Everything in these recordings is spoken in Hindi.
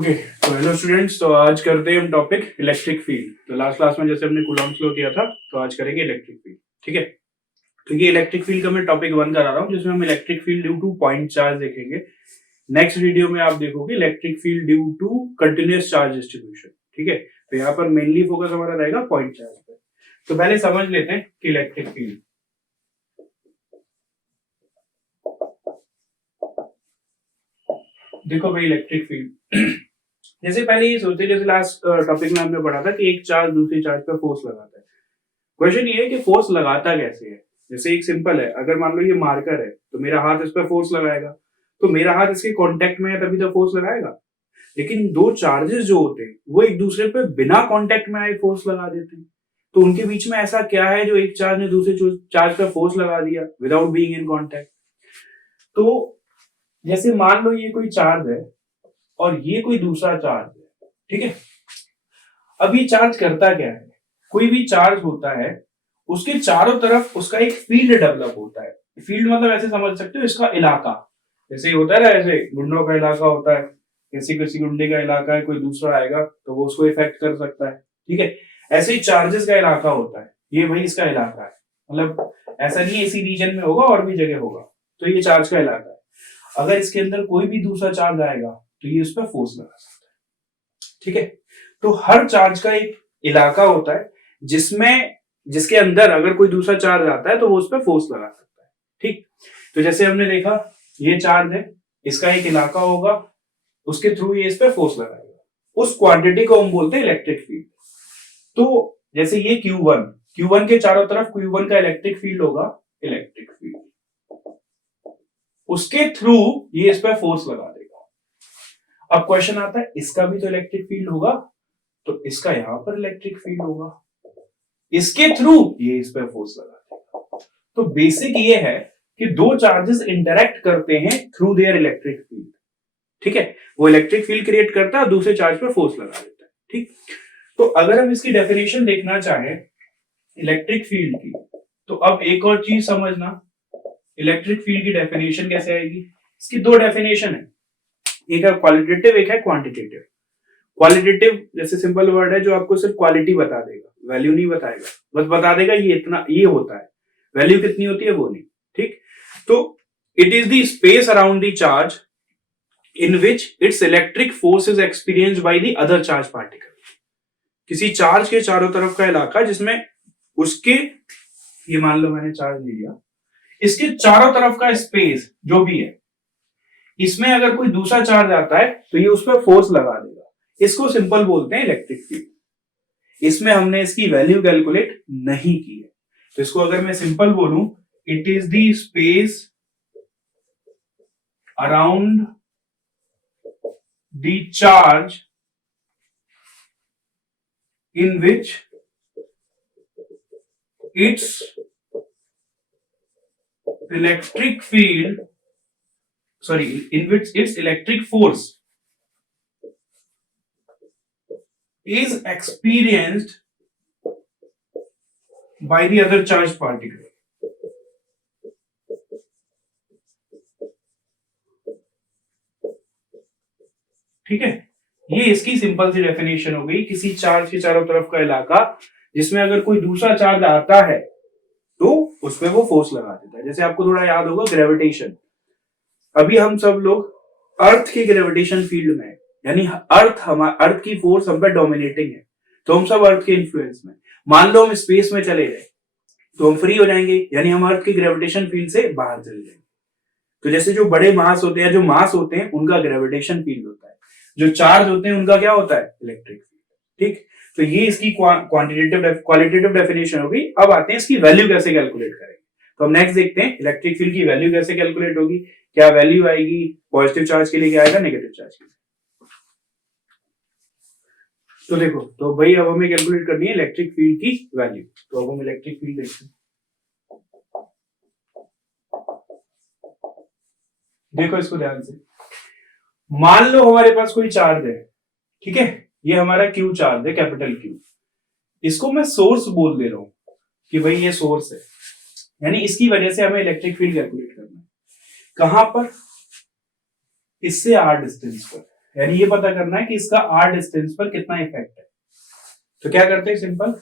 ओके, तो हेलो स्टूडेंट्स। तो आज करते हैं हम टॉपिक इलेक्ट्रिक फील्ड। तो लास्ट क्लास में जैसे हमने कूलॉम्स लॉ किया था, तो आज करेंगे इलेक्ट्रिक फील्ड। ठीक है, तो ये इलेक्ट्रिक फील्ड का मैं टॉपिक 1 करा रहा हूँ, जिसमें हम electric field due to point charge देखेंगे। नेक्स्ट वीडियो में आप देखोगे electric field due to continuous charge distribution. ठीक है, तो यहाँ पर मेनली फोकस हमारा रहेगा पॉइंट चार्ज पे। तो पहले समझ लेते हैं कि इलेक्ट्रिक फील्ड, देखो भाई इलेक्ट्रिक फील्ड जैसे पहले ये सोचते, जैसे लास्ट टॉपिक में हमने पढ़ा था कि एक चार्ज दूसरी चार्ज पर फोर्स लगाता है। क्वेश्चन ये है कि फोर्स लगाता कैसे है। जैसे एक सिंपल है, अगर मान लो ये मार्कर है तो मेरा हाथ इस पर फोर्स लगाएगा, तो मेरा हाथ इसके कांटेक्ट में है तभी तो फोर्स लगाएगा। लेकिन दो चार्जेस जो होते हैं वो एक दूसरे पे बिना कांटेक्ट में आए फोर्स लगा देते हैं। तो उनके बीच में ऐसा क्या है जो एक चार्ज ने दूसरे चार्ज पे फोर्स लगा दिया विदाउट बीइंग इन कांटेक्ट। तो जैसे मान लो ये कोई चार्ज है और ये कोई दूसरा चार्ज है। ठीक है, अब ये चार्ज करता क्या है, कोई भी चार्ज होता है उसके चारों तरफ उसका एक फील्ड डेवलप होता है। फील्ड मतलब ऐसे समझ सकते हो, इसका इलाका। जैसे होता है ना, ऐसे गुंडों का इलाका होता है, किसी किसी गुंडे का इलाका है, कोई दूसरा आएगा तो वो उसको इफेक्ट कर सकता है। ठीक है, ऐसे ही चार्जेस का इलाका होता है, ये भाई इसका इलाका है। मतलब ऐसा नहीं है इसी रीजन में होगा, और भी जगह होगा। तो ये चार्ज का इलाका है। अगर इसके अंदर कोई भी दूसरा चार्ज आएगा तो ये उस पर फोर्स लगा सकता है। ठीक है, तो हर चार्ज का एक इलाका होता है जिसमें जिसके अंदर अगर कोई दूसरा चार्ज आता है तो वो उस पर फोर्स लगा सकता है। ठीक, तो जैसे हमने देखा ये चार्ज है, इसका एक इलाका होगा, उसके थ्रू ये इस पर फोर्स लगाएगा। उस क्वांटिटी को हम बोलते हैं इलेक्ट्रिक फील्ड। तो जैसे ये Q1 के चारों तरफ Q1 का इलेक्ट्रिक फील्ड होगा, इलेक्ट्रिक फील्ड, उसके थ्रू ये इस पर फोर्स लगा देगा। अब क्वेश्चन आता है इसका भी तो इलेक्ट्रिक फील्ड होगा, तो इसका यहां पर इलेक्ट्रिक फील्ड होगा, इसके थ्रू ये इस पर फोर्स लगा देगा। तो बेसिक ये है कि दो चार्जेस इंटरेक्ट करते हैं थ्रू देयर इलेक्ट्रिक फील्ड। ठीक है, वो इलेक्ट्रिक फील्ड क्रिएट करता है, दूसरे चार्ज पर फोर्स लगा देता है। ठीक, तो अगर हम इसकी डेफिनेशन देखना चाहें इलेक्ट्रिक फील्ड की, तो अब एक और चीज समझना, इलेक्ट्रिक फील्ड की डेफिनेशन कैसे आएगी। इसकी दो डेफिनेशन है, एक है क्वालिटेटिव, एक है क्वांटिटेटिव। क्वालिटेटिव जैसे सिंपल वर्ड है जो आपको सिर्फ क्वालिटी बता देगा, वैल्यू नहीं बताएगा, बस बता देगा ये इतना ये होता है, वैल्यू कितनी होती है वो नहीं। ठीक, तो it is the space around the charge in which it's electric force is experienced by the other charge particle. किसी चार्ज के चारों तरफ का इलाका जिसमें उसके, ये मान लो मैंने चार्ज ले लिया, इसके चारों तरफ का स्पेस जो भी है, इसमें अगर कोई दूसरा चार्ज आता है तो ये उस पर फोर्स लगा देगा। इसको सिंपल बोलते हैं इलेक्ट्रिक फील्ड। इसमें हमने इसकी वैल्यू कैलकुलेट नहीं की है, तो इसको अगर मैं सिंपल बोलूं, it is the space around the charge in which it's electric field, sorry, in which its electric force is experienced by the other charged particle. ठीक है, ये इसकी सिंपल सी डेफिनेशन हो गई, किसी चार्ज के चारों तरफ का इलाका जिसमें अगर कोई दूसरा चार्ज आता है तो उसमें वो फोर्स लगा देता है। जैसे आपको थोड़ा याद होगा ग्रेविटेशन, अभी हम सब लोग अर्थ की ग्रेविटेशन फील्ड में, यानी अर्थ की फोर्स हम पे डोमिनेटिंग है, तो हम सब अर्थ के इन्फ्लुएंस में। मान लो हम स्पेस में चले गए तो हम फ्री हो जाएंगे, यानी हम अर्थ की ग्रेविटेशन फील्ड से बाहर चले जाएंगे। तो जैसे जो बड़े मास होते हैं, जो मास होते हैं उनका ग्रेविटेशन फील्ड होता है, जो चार्ज होते हैं उनका क्या होता है, इलेक्ट्रिक फील्ड। ठीक, तो ये इसकी क्वालिटेटिव डेफिनेशन होगी। अब आते हैं इसकी वैल्यू कैसे कैलकुलेट करेंगे। तो हम नेक्स्ट देखते हैं इलेक्ट्रिक फील्ड की वैल्यू कैसे कैलकुलेट होगी, क्या वैल्यू आएगी, पॉजिटिव चार्ज के लिए क्या आएगा, नेगेटिव चार्ज के लिए। तो देखो, तो भाई अब हमें कैलकुलेट करनी है इलेक्ट्रिक फील्ड की वैल्यू। तो अब हम इलेक्ट्रिक फील्ड देखते हैं। देखो इसको ध्यान से, मान लो हमारे पास कोई चार्ज है। ठीक है, ये हमारा क्यू चार्ज है, कैपिटल क्यू। इसको मैं सोर्स बोल दे रहा हूं कि भाई ये सोर्स है, यानी इसकी वजह से हमें इलेक्ट्रिक फील्ड कैलकुलेट करना है। कहां पर, इससे आर डिस्टेंस पर, यानी ये पता करना है कि इसका आर डिस्टेंस पर कितना इफेक्ट है। तो क्या करते हैं, सिंपल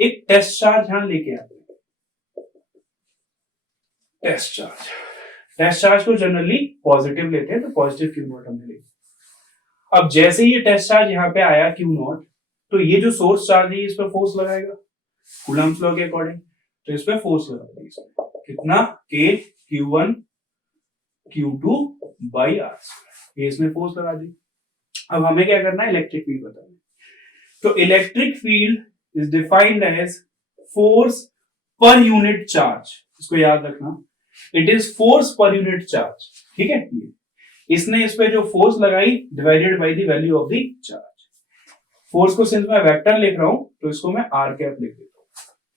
एक टेस्ट चार्ज यहां लेके आते हैं। टेस्ट चार्ज को जनरली पॉजिटिव लेते हैं, तो पॉजिटिव क्यू नॉट हमने लिया। अब जैसे ही ये टेस्ट चार्ज यहाँ पे आया क्यू नॉट, तो ये जो सोर्स चार्ज है इस पर फोर्स लगाएगा कूलम्स लॉ के अकॉर्डिंग, तो इस पर फोर्स लगाएगा इसमें कितना, के Q1 Q2 बाई आर, ये इसमें फोर्स लगा दी। अब हमें क्या करना है, इलेक्ट्रिक फील्ड बताना है। तो electric field is defined as force per unit charge, इसको याद रखना, it is force per unit charge, ठीक है। इसने इस पे जो फोर्स लगाई divided by the value of the charge. Force को सिंस मैं वेक्टर लिख रहा हूं तो इसको मैं आर कैप लिख देता हूं,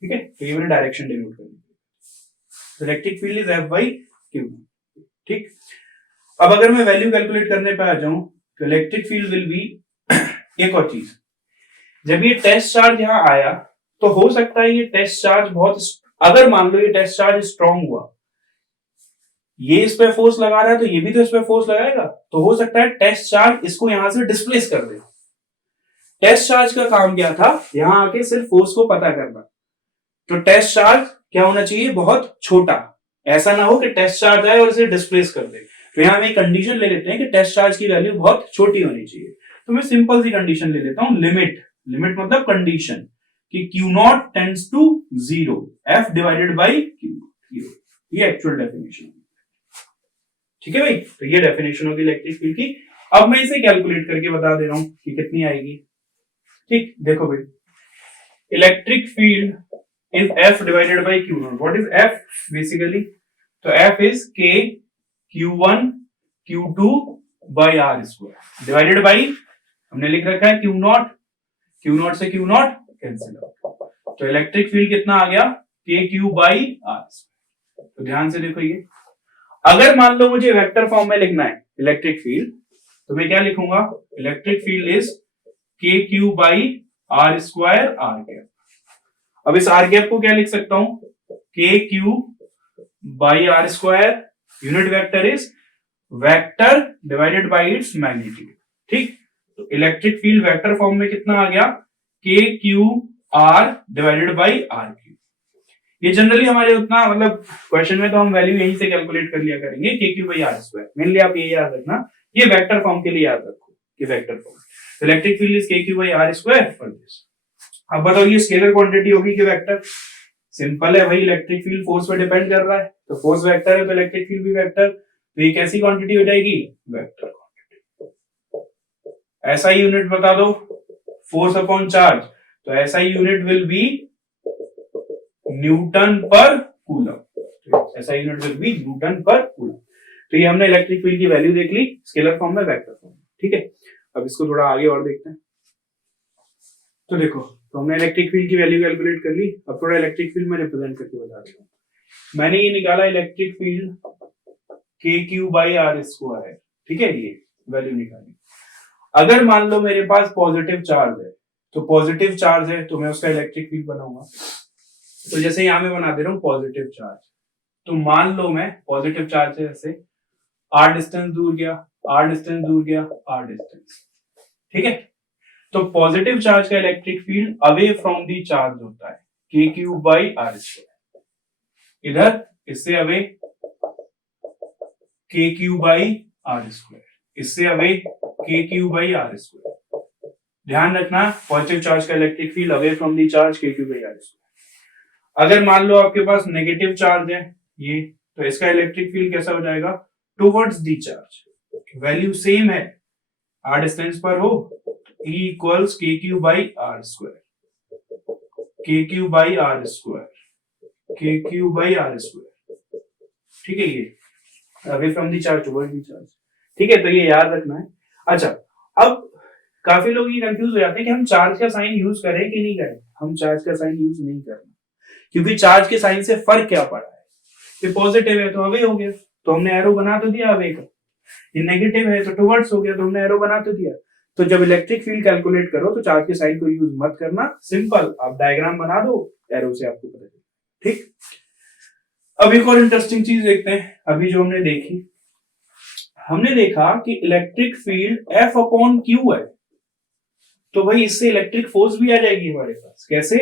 ठीक है। तो ये मैंने डायरेक्शन डिनोट कर दी। Electric field is f by q, ठीक। अब अगर मैं वैल्यू कैलकुलेट करने पे आ जाऊं तो इलेक्ट्रिक फील्ड विल बी एक और चीज, जब ये टेस्ट चार्ज यहां आया तो हो सकता है ये टेस्ट चार्ज बहुत, अगर मान लो ये टेस्ट चार्ज स्ट्रांग हुआ, ये इस पे फोर्स लगा रहा है तो ये भी तो इस पे फोर्स लगाएगा, तो हो सकता है टेस्ट चार्ज इसको यहां से डिस्प्लेस कर दे। टेस्ट चार्ज का काम क्या था, यहां आके सिर्फ फोर्स को पता करना। तो टेस्ट चार्ज क्या होना चाहिए, बहुत छोटा, ऐसा ना हो कि टेस्ट चार्ज आए और इसे डिस्प्लेस कर दे। तो यहां हम एक कंडीशन ले लेते हैं कि टेस्ट चार्ज की वैल्यू बहुत छोटी होनी चाहिए। तो मैं सिंपल सी कंडीशन ले लेता हूं, लिमिट, लिमिट मतलब कंडीशन कि Q naught tends to 0, F divided by Q, ये एक्चुअल डेफिनेशन, ठीक है भाई। तो ये डेफिनेशन होगी इलेक्ट्रिक फील्ड की। अब मैं इसे कैलकुलेट करके बता दे रहा हूं कि कितनी आएगी, ठीक। देखो भाई, electric field is F divided by Q naught. What is F basically, तो F is K Q1 Q2 by r square divided by, हमने लिख रखा है Q नॉट, Q नॉट से Q नॉट कैंसिल आउट, तो इलेक्ट्रिक फील्ड कितना आ गया, के क्यू बाई आर। तो ध्यान से देखो, ये अगर मान लो मुझे वेक्टर फॉर्म में लिखना है इलेक्ट्रिक फील्ड, तो मैं क्या लिखूंगा, electric field is k q by r square r cap. अब इस आर कैप को क्या लिख सकता हूं, k q by r square, unit vector is vector divided by its magnitude, ठीक। तो इलेक्ट्रिक फील्ड वेक्टर फॉर्म में कितना आ गया, k q r divided by r q. ये जनरली हमारे उतना, मतलब क्वेश्चन में तो हम वैल्यू यहीं से कैलकुलेट कर लिया करेंगे, k q by r square. Mainly आप ये याद रखना, ये वेक्टर फॉर्म के लिए याद रखो कि vector form electric field is k q by r square for this. अब बताओ ये स्केलर क्वांटिटी होगी कि वेक्टर, सिंपल है भाई, इलेक्ट्रिक फील्ड फोर्स पे डिपेंड कर रहा है, तो फोर्स वेक्टर है तो इलेक्ट्रिक फील्ड भी वेक्टर, तो ये कैसी क्वांटिटी हो जाएगी, वेक्टर क्वांटिटी। ऐसा ही यूनिट बता दो, फोर्स अपॉन चार्ज, तो ऐसा ही यूनिट विल बी न्यूटन पर कूलम, ऐसा यूनिट विल बी न्यूटन पर कूलम। तो ये हमने इलेक्ट्रिक फील्ड की वैल्यू देख ली स्केलर फॉर्म में, वेक्टर फॉर्म में, ठीक है। अब इसको थोड़ा आगे और देखते हैं। तो देखो, तो हमने इलेक्ट्रिक फील्ड की वैल्यू कैलकुलेट कर ली। अब थोड़ा इलेक्ट्रिक फील्ड में रिप्रेजेंट करके बता देता हूं। मैंने ये निकाला इलेक्ट्रिक फील्ड के क्यू बाई आर स्क्वायर, ठीक है, ये वैल्यू निकाली। अगर मान लो मेरे पास पॉजिटिव चार्ज है, तो पॉजिटिव चार्ज है तो मैं उसका इलेक्ट्रिक फील्ड बनाऊंगा। तो जैसे यहां मैं बना दे रहा हूं पॉजिटिव चार्ज, तो मान लो मैं पॉजिटिव चार्ज से जैसे आर डिस्टेंस दूर गया, आर डिस्टेंस दूर गया, आर डिस्टेंस, ठीक है। तो पॉजिटिव चार्ज का electric field away from the charge होता है के क्यू बाई आर स्क्वायर, इधर इससे अवे के क्यू बाई आर स्क्वायर, इससे अवे के क्यू बाई आर स्क्वायर। ध्यान रखना, पॉजिटिव चार्ज का electric field away from the charge के क्यू बाई आर स्क्वायर। अगर मान लो आपके पास नेगेटिव चार्ज है ये, तो इसका इलेक्ट्रिक फील्ड कैसा हो जाएगा, towards the charge, value same है, आर डिस्टेंस पर हो, E इक्वल्स के क्यू बाई आर स्क्वायर, के क्यू बाई आर स्क्वायर, के क्यू बाई आर स्क्वायर, ठीक है। ये away from the charge towards the charge, ठीक है। तो ये याद रखना है। अच्छा, अब काफी लोग ये कंफ्यूज हो जाते हैं कि हम चार्ज का साइन यूज करें कि नहीं करें। हम चार्ज का साइन यूज नहीं करना, क्योंकि चार्ज के साइन से फर्क क्या पड़ा है, ये पॉजिटिव है तो अवे हो गया, तो हमने एरो बना तो दिया अवे का, ये नेगेटिव है तो टुवर्ड्स हो गया, तो हमने एरो बना तो दिया। तो जब इलेक्ट्रिक फील्ड कैलकुलेट करो तो चार्ज के साइन को यूज मत करना, सिंपल आप डायग्राम बना दो, एरो से आपको पता चलेगा, ठीक। अब एक और इंटरेस्टिंग चीज देखते हैं। अभी जो हमने देखी, हमने देखा कि electric field F upon Q है, तो भाई इससे इलेक्ट्रिक फोर्स भी आ जाएगी हमारे पास। कैसे?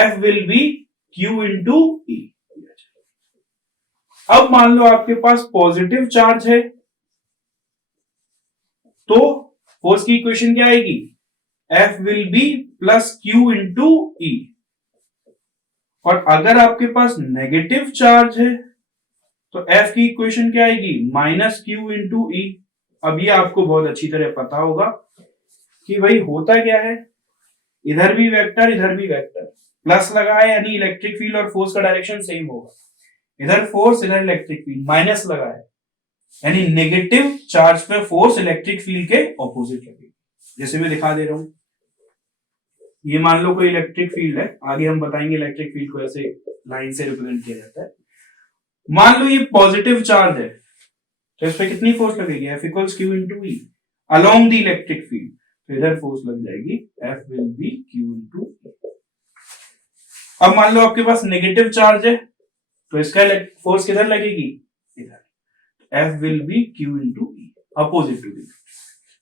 F will be Q into e. अब मान लो आपके पास पॉजिटिव चार्ज है, तो फोर्स की इक्वेशन क्या आएगी? F will be plus Q into e. और अगर आपके पास नेगेटिव चार्ज है तो F की इक्वेशन क्या आएगी? Minus Q into e. अब ये आपको बहुत अच्छी तरह पता होगा कि भाई होता क्या है, इधर भी वेक्टर इधर भी वेक्टर, प्लस लगा है यानी इलेक्ट्रिक फील्ड और फोर्स का डायरेक्शन सेम होगा। इधर फोर्स इधर इलेक्ट्रिक फील्ड, माइनस लगा है यानी नेगेटिव चार्ज पे फोर्स इलेक्ट्रिक फील्ड के ऑपोजिट लगेगी। जैसे मैं दिखा दे रहा हूं, ये मान लो कोई इलेक्ट्रिक फील्ड है, आगे हम बताएंगे इलेक्ट्रिक फील्ड को ऐसे लाइन से रिप्रेजेंट किया जाता है। मान लो ये पॉजिटिव चार्ज है, तो इस पे कितनी फोर्स लगेगी? F equals Q into e along the electric field. तो इधर फोर्स लग जाएगी F will be Q into e. अब मान लो आपके पास नेगेटिव चार्ज है, तो इसका फोर्स किधर लगेगी? इधर। F will be Q into e, opposite to the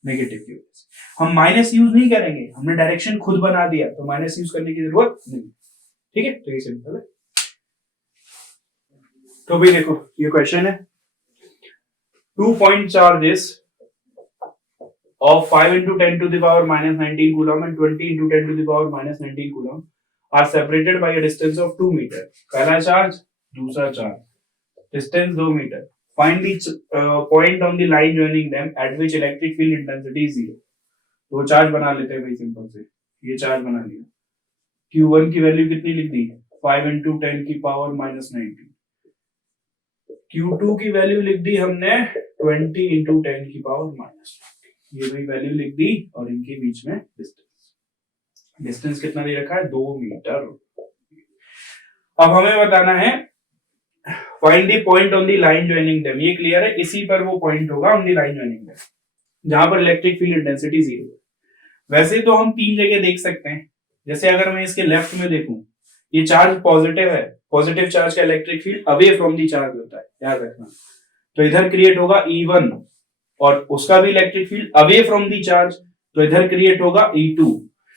negative की वजह से। हम माइनस यूज नहीं करेंगे, हमने डायरेक्शन खुद बना दिया, तो माइनस यूज करने की जरूरत नहीं। ठीक है, तो ये सिंपल है। तो भाई देखो ये क्वेश्चन है, 2 point charges of 5 into 10 to the power minus 19 coulomb and 20 into 10 to the power minus 19 coulomb are separated by a distance of 2 meter. पहला चार्ज, दूसरा charge, distance 2 metre. Find the point on the line joining them at which electric field intensity is 0. तो चार्ज बना लेते हैं भाई सिंपल से, ये चार्ज बना लिया। Q1 की वैल्यू कितनी लिख दी? 5 into 10 की पावर माइनस 19। Q2 की वैल्यू लिख दी हमने 20 into 10 की पावर माइनस, ये भाई वैल्यू लिख दी, और इनके बीच में डिस्टेंस कितना दे रखा है? 2 मीटर। अब हमें बताना है find the point on the line joining them. ये क्लियर है, इसी पर वो पॉइंट होगा on the line joining them जहां पर इलेक्ट्रिक फील्ड इंटेंसिटी 0 है। वैसे तो हम 3 जगह देख सकते हैं। जैसे अगर मैं इसके लेफ्ट में देखूं, ये चार्ज पॉजिटिव है, पॉजिटिव चार्ज का electric field away from the charge होता है, याद रखना। तो इधर क्रिएट होगा E1 और उसका भी electric field away from the charge, तो इधर क्रिएट होगा E2।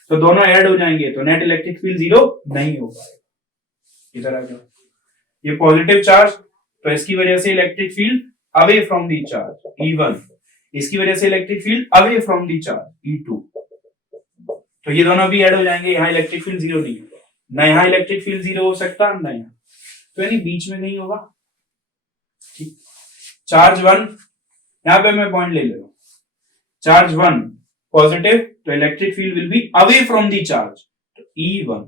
तो दोनों ऐड हो जाएंगे, तो नेट इलेक्ट्रिक फील्ड 0 नहीं हो पाएगा। इधर आ जाओ, ये पॉजिटिव चार्ज, तो इसकी वजह से electric field away from the charge E1, इसकी वजह से electric field away from the charge E2। तो ये दोनों भी ऐड हो जाएंगे, यहाँ इलेक्ट्रिक फील्ड 0 नहीं होगा, ना यहाँ इलेक्ट्रिक फील्ड 0 हो सकता, ना यहाँ, तो यानी बीच में नहीं होगा। ठीक, चार्ज 1, यहां पे मैं पॉइंट ले ले रहा हूं, चार्ज 1 पॉजिटिव, तो electric field will be away from the charge, तो E1,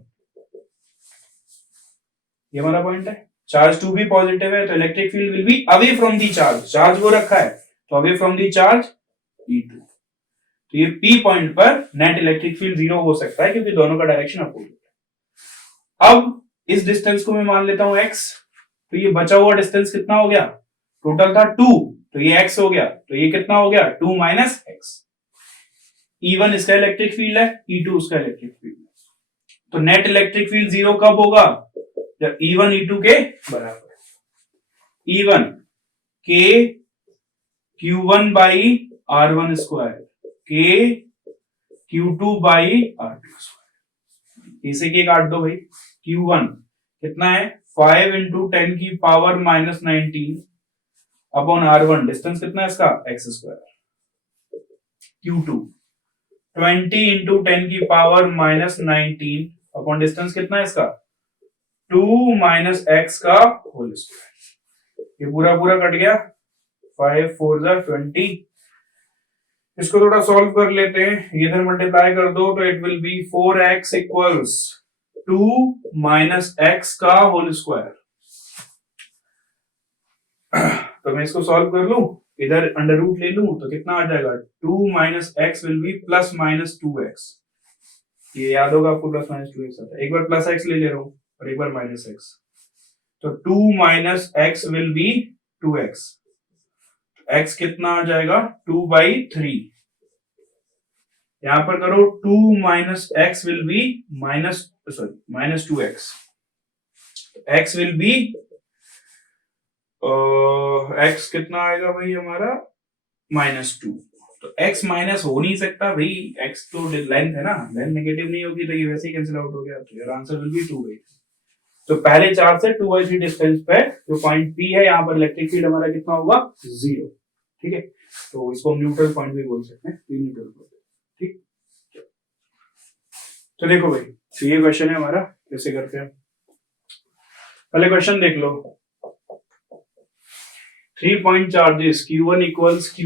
ये हमारा पॉइंट है। चार्ज 2 भी पॉजिटिव है, तो electric field will be away from the charge, charge वो रखा है तो away from the charge E2। तो ये P पॉइंट पर नेट इलेक्ट्रिक फील्ड 0 हो सकता है क्योंकि दोनों का डायरेक्शन अपोजिट है। अब इस डिस्टेंस को मैं मान लेता हूं x, तो ये बचा हुआ डिस्टेंस कितना हो गया? टोटल था 2, तो ये x हो गया, तो ये कितना हो गया? 2 माइनस x। E1 इसका इलेक्ट्रिक फील्ड है, E2 उसका इलेक्ट्रिक फील्ड है, तो नेट इलेक्ट्रिक फील्ड 0 कब होगा? जब E1 E2 के बराबर। E1 K Q1 by R1 square, K Q2 by R2 square. इसे के काट दो भाई, Q1 कितना है? 5 इंटू 10 की power minus 19 upon R1, distance कितना है इसका? x square. Q2 20 इंटू 10 की पावर माइनस 19 अपॉन डिस्टेंस कितना है इसका? 2 माइनस x का होल स्क्वायर। ये पूरा पूरा कट गया, 5 4 जा 20। इसको थोड़ा सॉल्व कर लेते हैं, इधर मल्टीप्लाई कर दो तो it will B 4x equals 2 minus x का होल स्क्वायर। तो मैं इसको सॉल्व कर लूं, इधर अंडर रूट ले लूं तो कितना आ जाएगा? 2 minus x will be plus minus 2x। ये याद होगा आपको, प्लस माइनस 2x आता है। एक बार प्लस x ले ले रहा हूं और एक बार माइनस x, तो 2 minus x will be 2x। x कितना आ जाएगा? 2/3। यहां पर करो 2 minus x will be minus 2x। x will be x कितना आएगा भाई हमारा? -2। तो x माइनस हो नहीं सकता भाई, x तो लेंथ है ना, लेंथ नेगेटिव नहीं होगी तो ये वैसे ही कैंसिल आउट हो गया, तो योर आंसर विल बी 2/3। तो पहले चार्ज से 2/3 डिस्टेंस पे जो पॉइंट P है, यहाँ पर इलेक्ट्रिक फील्ड हमारा कितना होगा, 0। ठीक है, तो इसको हम न्यूट्रल पॉइंट भी बोल सकते हैं, P न्यूट्रल पॉइंट। ठीक, तो देखो भाई, तो ये क्वेश्चन है हमारा, कैसे करते हैं। पहले क्वेश्चन देख लो। 3 point charges Q1 equals Q,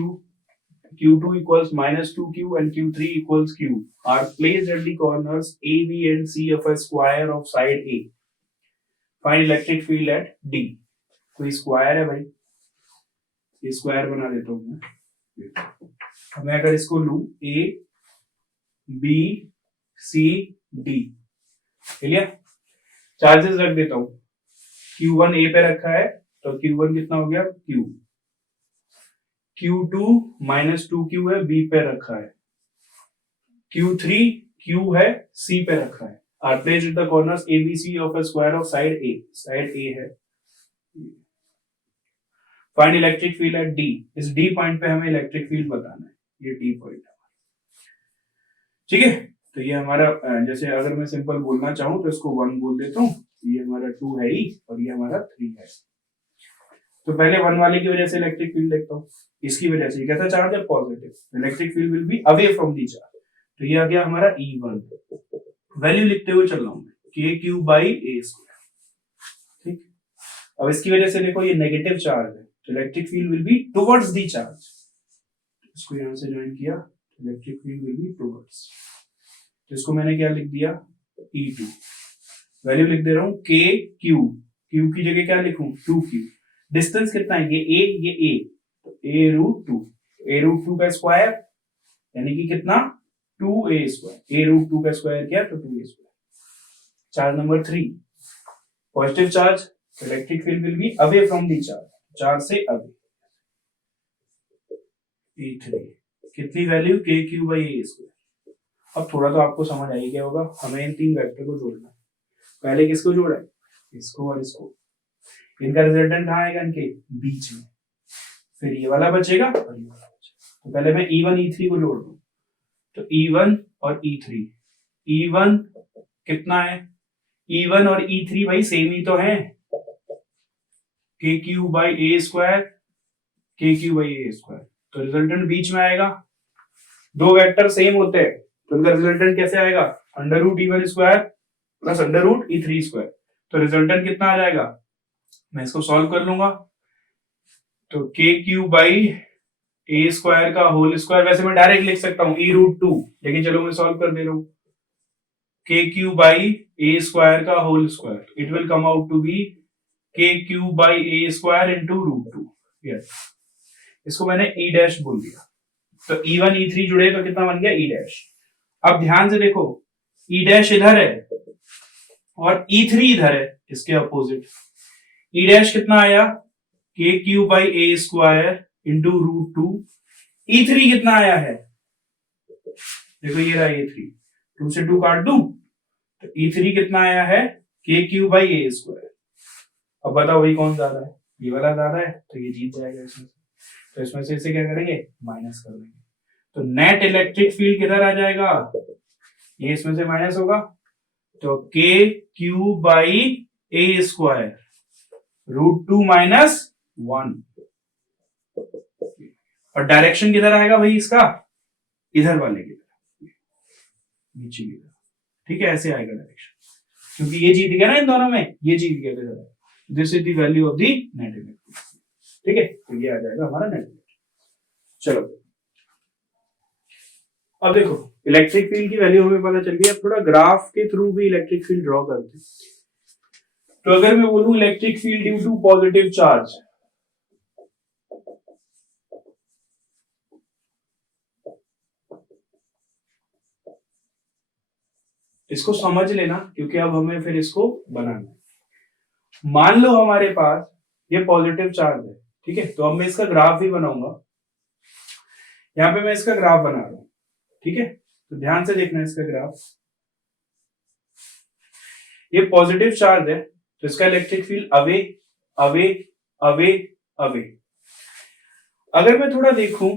Q2 equals -2Q and Q3 equals Q are placed at the corners A, B and C of a square of side A. Find electric field at D. कोई स्क्वायर है भाई, ये स्क्वायर बना देता हूं मैं। मैं अगर इसको लू A, B, C, D, clear, charges रख देता हूं। Q1 A पे रखा है तो Q1 कितना हो गया, Q। Q2 -2Q है, B पे रखा है। Q3 Q है, C पे रखा है। Are placed at the corners A, B, C of a square of side A. Side A है। Find electric field at D. इस D पॉइंट पे हमें इलेक्ट्रिक फील्ड बताना है, ये D पॉइंट है। ठीक है, तो ये हमारा, जैसे अगर मैं सिंपल बोलना चाहूं तो इसको 1 बोल देता हूं, ये हमारा 2 है ही और ये हमारा 3 है। तो पहले 1 वाले की वजह से इलेक्ट्रिक फील्ड देखता हूँ, इसकी वजह से कैसा चार्ज है, positive, electric field will be away from the charge. तो ये आ गया हमारा E1। वैल्यू लिखते हुए चल रहा हूं, KQ/A²। ठीक, अब इसकी वजह से देखो ये नेगेटिव चार्ज है, तो electric field will be towards the charge. इसको यहां से ज्वाइन किया, electric field will be towards. तो इसको मैंने क्या लिख दिया, E2। वैल्यू लिख दे रहा हूं KQ, Q की जगह क्या लिखूं, 2Q। डिस्टेंस कितना है, ये A, तो A√2, A√2 का स्क्वायर यानी कि कितना, 2A²। A√2 का स्क्वायर क्या, तो 2A²। Charge number 3, positive charge, electric field will be away from the charge, charge से अवे। E3 कितनी वैल्यू, KQ/A²। अब थोड़ा तो आपको समझ आई क्या होगा, हमें इन 3 वेक्टर को जोड़ना है। पहले किसको जोड़ा है, इसको और इसको, इनका रिजल्टेंट कहाँ आएगा, इनके बीच में, फिर ये वाला बचेगा और ये वाला बचेगा। तो पहले मैं E1 E3 को जोड़ दूं, तो E1 और E3, E1 कितना है, E1 और E3 भाई सेम ही तो है, KQ/A², KQ/A²। तो रिजल्टेंट बीच में आएगा, दो वेक्टर सेम होते हैं तो उनका रिजल्टेंट कैसे आएगा, √E1² प्लस √E3²। तो रिजल्टेंट कितना आ जाएगा, मैं इसको सॉल्व कर लूंगा, तो KQ/A² का होल स्क्वायर, वैसे मैं डायरेक्ट लिख सकता हूं E√2, लेकिन चलो मैं सॉल्व कर दे रहा हूं, KQ/A² का whole square, it will come out to be KQ/A² into √2। Yes, इसको मैंने E' बोल दिया। तो E1 E3 जुड़े तो कितना बन गया, E'। अब ध्यान से देखो, E' इधर है और E3 इधर है, इसके अपोजिट। E' कितना आया, KQ/A² into √2। E3 कितना आया है, देखो ये रहा E3, 2 से 2 काट दूं तो E3 कितना आया है, KQ/A²। अब बताओ भाई कौन ज्यादा है, ये वाला ज्यादा है, तो ये जीत जाएगा इसमें से। तो इसमें से इसे क्या करेंगे, माइनस कर देंगे। तो नेट इलेक्ट्रिक फील्ड किधर आ जाएगा, ये इसमें से माइनस होगा, तो KQ/A² √2 - 1। और डायरेक्शन किधर आएगा भाई इसका, इधर वाले की तरफ, नीचे की तरफ। ठीक है, ऐसे आएगा डायरेक्शन, क्योंकि ये जीत गया ना इन दोनों में, ये जीत गया, this is the value of the net electric field. ठीक है, तो ये आ जाएगा हमारा नेट इलेक्ट्रिक। चलो अब देखो, इलेक्ट्रिक फील्ड की वैल्यू हमें पता चल गई, अब थोड़ा ग्राफ के थ्रू भी इलेक्ट्रिक फील्ड ड्रॉ करते हैं। तो अगर मैं बोलूं electric field due to positive charge, इसको समझ लेना क्योंकि अब हमें फिर इसको बनाना है। मान लो हमारे पास ये पॉजिटिव चार्ज है, ठीक है, तो अब मैं इसका ग्राफ भी बनाऊंगा। यहां पे मैं इसका ग्राफ बना रहा हूं, ठीक है, तो ध्यान से देखना इसका ग्राफ। ये पॉजिटिव चार्ज है तो इसका electric field away away away away. अगर मैं थोड़ा देखूं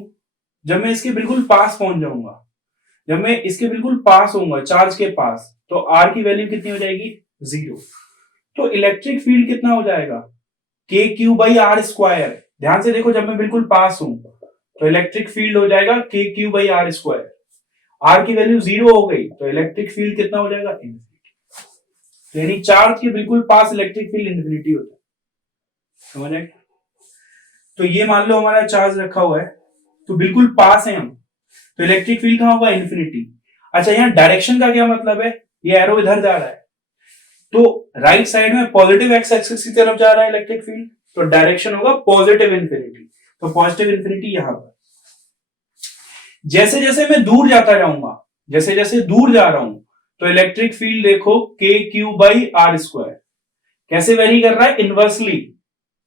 जब मैं इसके बिल्कुल पास पहुंच जाऊंगा, जब मैं इसके बिल्कुल पास होऊंगा चार्ज के पास, तो आर की वैल्यू कितनी हो जाएगी? 0। तो इलेक्ट्रिक फील्ड कितना हो जाएगा? K q by r square. ध्यान से देखो, जब मैं बिल्कुल पास हूं तो इलेक्ट्रिक फील्ड हो जाएगा k q by r square. R की वैल्यू 0 हो गई तो इलेक्ट्रिक फील्ड कितना हो जाएगा? इन्फिनिटी। यानी चार्ज के बिल्कुल पास इलेक्ट्रिक फील्ड इन्फिनिटी होता है। समझ आए? तो ये मान लो हमारा चार्ज रखा हुआ है, तो बिल्कुल पास है हम, तो इलेक्ट्रिक फील्ड कहां होगा? इन्फिनिटी। अच्छा, यहाँ डायरेक्शन का क्या मतलब है? ये एरो इधर जा रहा है, तो राइट साइड में पॉजिटिव एक्स एक्सिस की तरफ जा रहा है इलेक्ट्रिक फील्ड, तो डायरेक्शन होगा पॉजिटिव इन्फिनिटी। तो पॉजिटिव इन्फिनिटी यहां पर। जैसे जैसे मैं दूर जाता जाऊंगा, जैसे जैसे दूर जा रहा हूं, तो इलेक्ट्रिक फील्ड देखो के क्यू बाई आर स्क्वायर कैसे वेरी कर रहा है? इनवर्सली,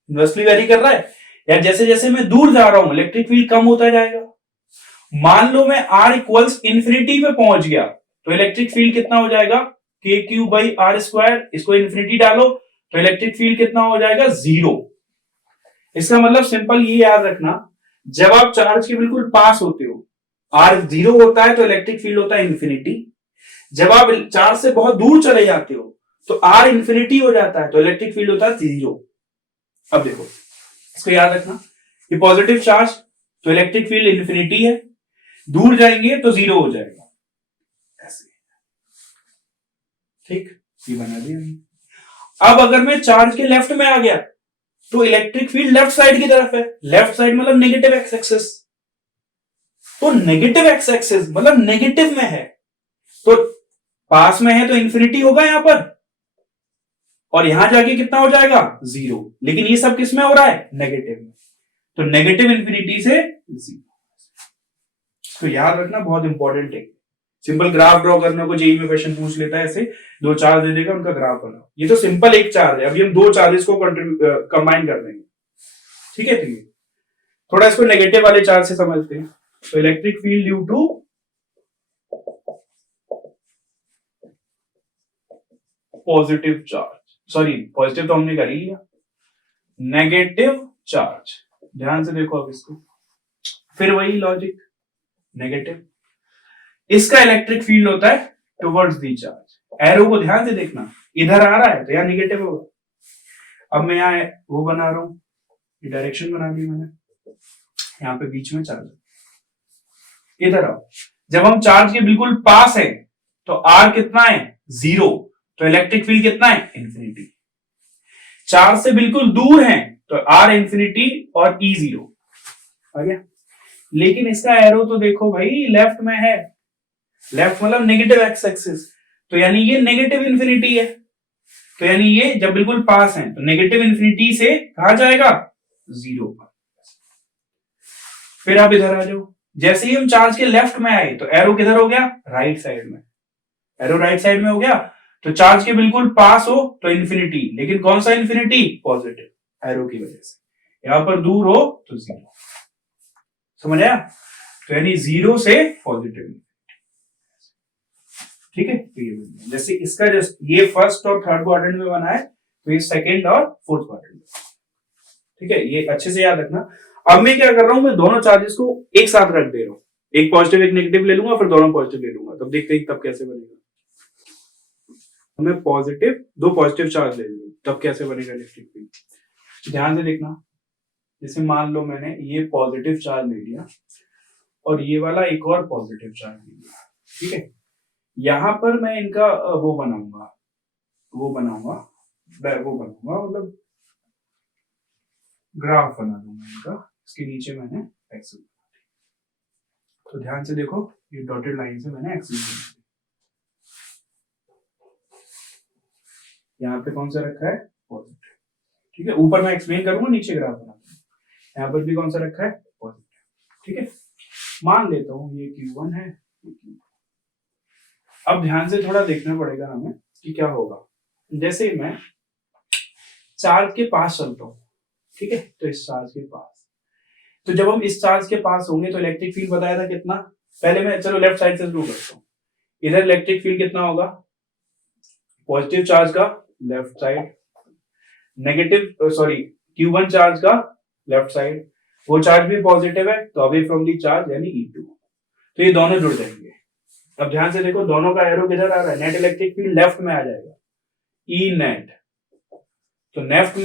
इनवर्सली वेरी कर रहा है। या जैसे जैसे मैं दूर जा रहा हूं इलेक्ट्रिक फील्ड कम होता जाएगा। मान लो मैं आर इक्वल्स इन्फिनिटी पे पहुंच गया, तो इलेक्ट्रिक फील्ड कितना हो जाएगा? K q by r square. इसको इन्फिनिटी डालो तो इलेक्ट्रिक फील्ड कितना हो जाएगा? 0। इसका मतलब सिंपल ये याद रखना, जब आप चार्ज के बिल्कुल पास होते हो, आर 0 होता है तो इलेक्ट्रिक फील्ड होता है इन्फिनिटी। जब आप चार्ज से बहुत दूर चले जाते हो तो आर इन्फिनिटी हो जाता है तो इलेक्ट्रिक फील्ड होता है 0। अब देखो, इसको याद रखना, ये पॉजिटिव चार्ज तो इलेक्ट्रिक फील्ड इन्फिनिटी है, दूर जाएंगे तो 0 हो जाएगा, ऐसे। ठीक, ये बना दिया। अब अगर मैं चार्ज के लेफ्ट में आ गया तो इलेक्ट्रिक फील्ड लेफ्ट साइड की तरफ है। लेफ्ट साइड मतलब नेगेटिव एक्स एक्सिस, तो नेगेटिव एक्स एक्सिस मतलब नेगेटिव में है, तो पास में है तो इन्फिनिटी होगा यहां पर, और यहां जाके कितना हो जाएगा? 0। लेकिन ये सब किस में हो रहा है? नेगेटिव में, तो नेगेटिव इन्फिनिटी से 0। तो याद रखना, बहुत इंपॉर्टेंट है। सिंपल ग्राफ ड्रॉ करने को जेईई में क्वेश्चन पूछ लेता है, ऐसे दो चार्ज दे देगा, उनका ग्राफ बनाओ। ये तो सिंपल एक चार्ज है, अभी हम दो चार्जेस को कंबाइन कर देंगे। ठीक है, तो ये थोड़ा इसको नेगेटिव वाले चार्ज से समझते हैं। तो electric field due to positive charge, sorry positive तो हमने कर ही लिया, नेगेटिव चार्ज। ध्यान से देखो अब इसको, फिर वही लॉजिक, नेगेटिव, इसका इलेक्ट्रिक फील्ड होता है टुवर्ड्स दी चार्ज। एरो को ध्यान से देखना, इधर आ रहा है तो यहां निगेटिव होगा। अब मैं यहां वो बना रहा हूं, ये डायरेक्शन बना दी मैंने, यहां पे बीच में चार्ज, इधर आओ। जब हम चार्ज के बिल्कुल पास है तो आर कितना है? 0, तो इलेक्ट्रिक फील्ड कितना है? इन्फिनिटी। चार्ज से बिल्कुल दूर है तो आर इन्फिनिटी और ई 0 आ गया। लेकिन इसका एरो तो देखो भाई, लेफ्ट में है, लेफ्ट मतलब नेगेटिव एक्स एक्सिस, तो यानी ये नेगेटिव इन्फिनिटी है, तो यानी ये जब बिल्कुल पास है तो नेगेटिव इन्फिनिटी से कहा जाएगा? 0 पर। फिर आप इधर आ जाओ, जैसे ही हम चार्ज के लेफ्ट में आए तो एरो किधर हो गया? राइट साइड में। एरो राइट साइड में हो गया तो चार्ज के बिल्कुल पास हो तो इन्फिनिटी, लेकिन कौन सा इन्फिनिटी? पॉजिटिव, एरो की वजह से। यहां पर दूर हो तो 0। समझ आया? तो यानी 0 से पॉजिटिव। ठीक है, तो ये जैसे इसका ये फर्स्ट और थर्ड क्वाड्रेंट में बना है, तो ये सेकंड और फोर्थ क्वाड्रेंट में। ठीक है, ये अच्छे से याद रखना। अब मैं क्या कर रहा हूं, मैं दोनों चार्जेस को एक साथ रख दे रहा हूं, एक पॉजिटिव एक नेगेटिव ले लूंगा, फिर दोनों पॉजिटिव ले लूंगा, तब देखते हैं तब कैसे बनेगा। मैं पॉजिटिव, दो पॉजिटिव चार्ज ले लूंगा, तब कैसे बनेगा इलेक्ट्रिक फील्ड। ध्यान से देखना, जैसे मान लो मैंने ये पॉजिटिव चार्ज ले लिया और ये वाला एक और पॉजिटिव चार्ज ले लिया। ठीक है, यहां पर मैं इनका वो बनाऊंगा मतलब ग्राफ बना दूंगा इनका, इसके नीचे मैंने एक्सिस बना दिया। तो ध्यान से देखो, ये डॉटेड लाइन से मैंने एक्सिस बना दिया। यहाँ पे कौन सा रखा है? पॉजिटिव। ठीक है, ऊपर मैं एक्सप्लेन करूंगा, नीचे ग्राफ बना दूंगा। यहाँ पर भी कौन सा रखा है? पॉजिटिव। ठीक है, मान लेता हूं ये Q1 है। अब ध्यान से थोड़ा देखना पड़ेगा हमें कि क्या होगा। जैसे मैं चार्ज के पास चलता हूं, ठीक है, तो इस चार्ज के पास, तो जब हम इस चार्ज के पास होंगे तो इलेक्ट्रिक फील्ड बताया था कितना? पहले मैं चलो लेफ्ट साइड से शुरू करता हूं। इधर इलेक्ट्रिक फील्ड कितना होगा? पॉजिटिव चार्ज का left side, negative Q1 charge का लेफ्ट साइड, वो चार्ज भी पॉजिटिव है, तो अवे फ्रॉम द चार्ज यानी E2, तो ये दोनों जुड़ जाएंगे। अब ध्यान से देखो, दोनों का एरो किधर आ रहा है, नेट इलेक्ट्रिक फील्ड लेफ्ट में आ जाएगा, ई नेट, तो लेफ्ट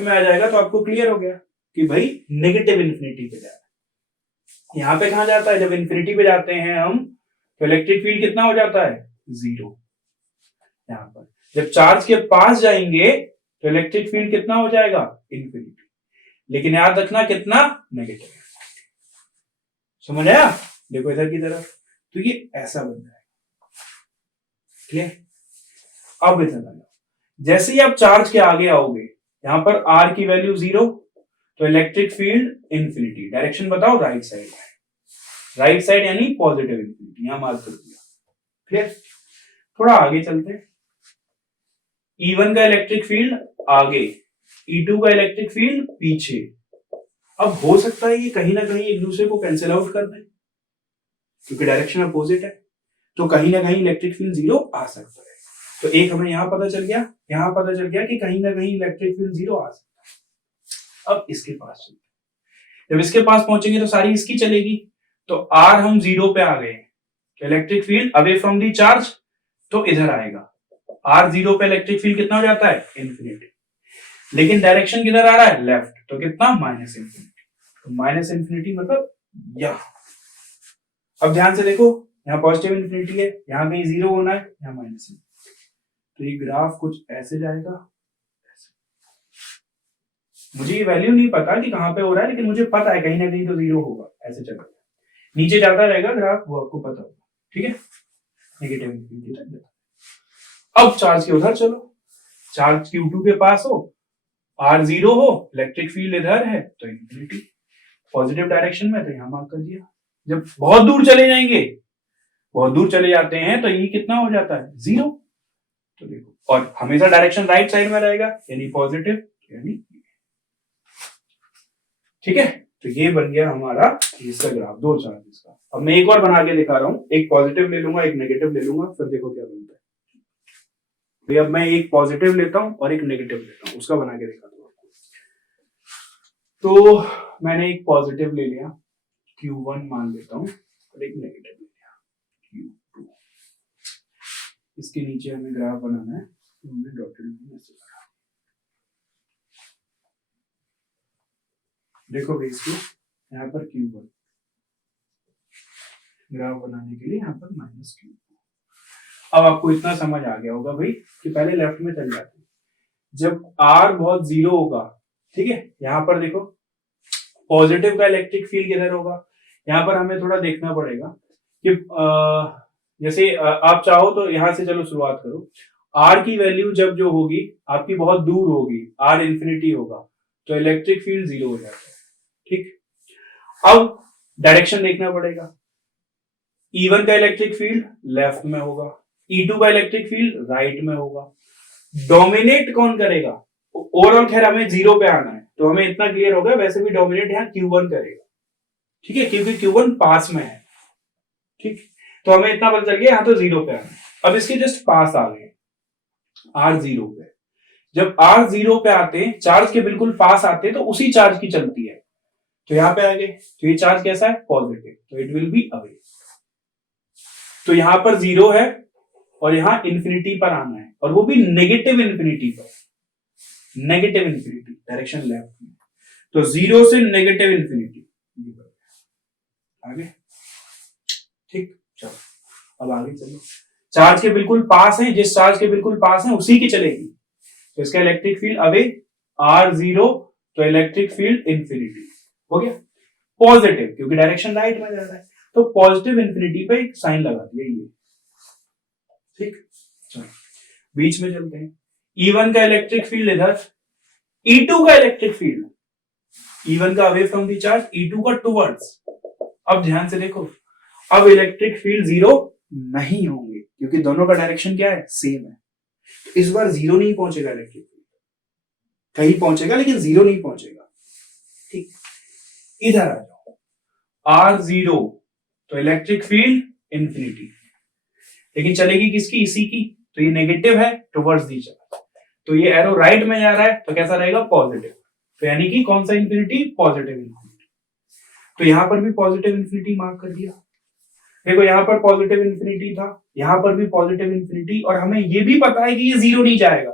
में आ जाएगा, तो आपको क्लियर हो गया कि भाई नेगेटिव इन्फिनिटी पे जा रहा है। यहाँ पे कहां जाता है, जब इन्फिनिटी पे जाते हैं हम, तो इलेक्ट्रिक फील्ड कितना हो जाता है, 0। यहाँ पर जब चार्ज के पास जाएंगे तो इलेक्ट्रिक फील्ड कितना हो जाएगा, इन्फिनिटी, लेकिन याद रखना कितना, नेगेटिव। समझ आया, देखो इधर की तरफ, तो ये ऐसा बन जाएगा, क्लियर। अब इधर आ जाओ, जैसे ही आप चार्ज के आगे आओगे, यहां पर R की वैल्यू 0, तो इलेक्ट्रिक फील्ड इन्फिनिटी, डायरेक्शन बताओ, राइट साइड, राइट साइड यानी पॉजिटिव इन्फिनिटी, यहां मार्क कर दिया, क्लियर। थोड़ा आगे चलते हैं, E1 का इलेक्ट्रिक फील्ड आगे, E2 का इलेक्ट्रिक फील्ड पीछे। अब हो सकता है ये कहीं ना कहीं एक दूसरे को कैंसिल आउट कर दें, क्योंकि डायरेक्शन अपोजिट है, तो कहीं ना कहीं इलेक्ट्रिक फील्ड 0 आ सकता है। तो एक हमें यहां पता चल गया, यहां पता चल गया कि कहीं ना कहीं इलेक्ट्रिक फील्ड 0 आ सकता है। अब इसके पास चलते हैं, जब इसके पास पहुंचेंगे तो सारी इसकी चलेगी, तो R हम 0 पे आ गए, तो electric field away from the charge, तो इधर आएगा, R 0 पे इलेक्ट्रिक फील्ड कितना हो जाता है, इन्फिनिटी, लेकिन डायरेक्शन किधर आ रहा है, लेफ्ट, तो कितना, माइनस इन्फिनिटी, तो माइनस इन्फिनिटी मतलब यहां। अब ध्यान से देखो, यहाँ पॉजिटिव इन्फिनिटी है, यहाँ कहीं 0 होना है, यहाँ माइनस इन्फिनिटी, तो ये ग्राफ कुछ ऐसे जाएगा, मुझे ये वैल्यू नहीं पता कि कहां पे हो रहा है, लेकिन मुझे पता है कहीं ना कहीं तो 0 होगा, ऐसे चलेगा, नीचे जाता रहेगा ग्राफ, वो आपको पता होगा, ठीक है, नेगेटिव इन्फिनिटी तक जाता। अब चार्ज के उधर चलो, चार्ज Q2 के पास हो, R 0 हो, इलेक्ट्रिक फील्ड इधर है, तो इन्फिनिटी, पॉजिटिव डायरेक्शन में, तो यहां मार्क कर दिया। जब बहुत दूर चले जाएंगे, बहुत दूर चले जाते हैं, तो ये कितना हो जाता है, 0, तो देखो, और हमेशा डायरेक्शन राइट साइड में रहेगा, यानी पॉजिटिव, यानी, ठीक है। तो ये बन गया हमारा इसका ग्राफ, दो चार्जेस का। अब मैं एक और बना के दिखा रहा हूं, एक पॉजिटिव ले लूंगा, एक नेगेटिव ले लूंगा, फिर देखो क्या बनता है। भाई अब मैं एक पॉजिटिव लेता हूं और एक नेगेटिव लेता हूं, उसका बना के दिखाता हूं आपको। तो मैंने एक पॉजिटिव ले लिया, Q1 मान लेता हूं, और एक नेगेटिव ले लिया, Q2। इसके नीचे हमें ग्राफ बनाना है, तो हमने डॉटेड लाइन ऐसे लगा, देखो भाई इसको, यहाँ पर Q1 ग्राफ बनाने के लिए यहाँ पर -Q2। अब आपको इतना समझ आ गया होगा भाई कि पहले लेफ्ट में चल जाते हैं, जब R बहुत 0 होगा, ठीक है, यहाँ पर देखो पॉजिटिव का इलेक्ट्रिक फील्ड किधर होगा, यहाँ पर हमें थोड़ा देखना पड़ेगा कि जैसे आप चाहो तो यहां से चलो शुरुआत करो, R की वैल्यू जब जो होगी आपकी बहुत दूर होगी, R इन्फिनिटी होगा, तो इलेक्ट्रिक फील्ड 0 हो जाता है, ठीक। अब डायरेक्शन देखना पड़ेगा, E1 का इलेक्ट्रिक फील्ड लेफ्ट में होगा, E2 का इलेक्ट्रिक फील्ड राइट में होगा, डोमिनेट कौन करेगा, ओवरऑल खैर हमें 0 पे आना है, तो हमें इतना क्लियर हो गया, वैसे भी डोमिनेट यहाँ Q1 करेगा, ठीक है, क्योंकि Q1 पास में है, ठीक, तो हमें इतना पता चल गया, यहाँ तो 0 पे आना है। अब इसके जस्ट पास आ गए R 0 पे, जब R 0 पे आते, चार्ज के बिल्कुल पास आते, तो उसी चार्ज की चलती है, तो यहां पे आ गए, तो ये चार्ज कैसा है, पॉजिटिव, तो इट विल बी अवे, तो यहां पर 0 है और यहां इन्फिनिटी पर आना है, और वो भी नेगेटिव इन्फिनिटी पर, नेगेटिव इन्फिनिटी, डायरेक्शन लेफ्ट में, तो 0 से नेगेटिव इन्फिनिटी, आगे, ठीक। चलो अब आगे चलो, चार्ज के बिल्कुल पास है, जिस चार्ज के बिल्कुल पास है उसी की चलेगी, तो इसका इलेक्ट्रिक फील्ड अवे R 0, तो इलेक्ट्रिक फील्ड इन्फिनिटी हो गया, पॉजिटिव, क्योंकि डायरेक्शन राइट में जा रहा है, तो पॉजिटिव इन्फिनिटी पे एक साइन लगा दिया ये, ठीक। चलो बीच में चलते हैं, E1 का इलेक्ट्रिक फील्ड इधर, E2 का इलेक्ट्रिक फील्ड, E1 का away from the charge, E2 का टुवर्ड्स। अब ध्यान से देखो, अब इलेक्ट्रिक फील्ड 0 नहीं होंगे, क्योंकि दोनों का डायरेक्शन क्या है, सेम है, इस बार 0 नहीं पहुंचेगा इलेक्ट्रिक फील्ड, कहीं पहुंचेगा लेकिन 0 नहीं पहुंचेगा, ठीक। इधर आ जाओ, R 0, तो इलेक्ट्रिक फील्ड इन्फिनिटी, लेकिन चलेगी किसकी, इसी की, तो ये नेगेटिव है टुवर्ड्स दी चार्ज, तो ये एरो राइट में जा रहा है, तो कैसा रहेगा, पॉजिटिव, तो यानी कि कौन सा इन्फिनिटी, पॉजिटिव इन्फिनिटी, तो यहां पर भी पॉजिटिव इन्फिनिटी मार्क कर दिया। देखो यहां पर पॉजिटिव इन्फिनिटी था, यहां पर भी पॉजिटिव इन्फिनिटी, और हमें ये भी पता है कि ये जीरो नहीं जाएगा,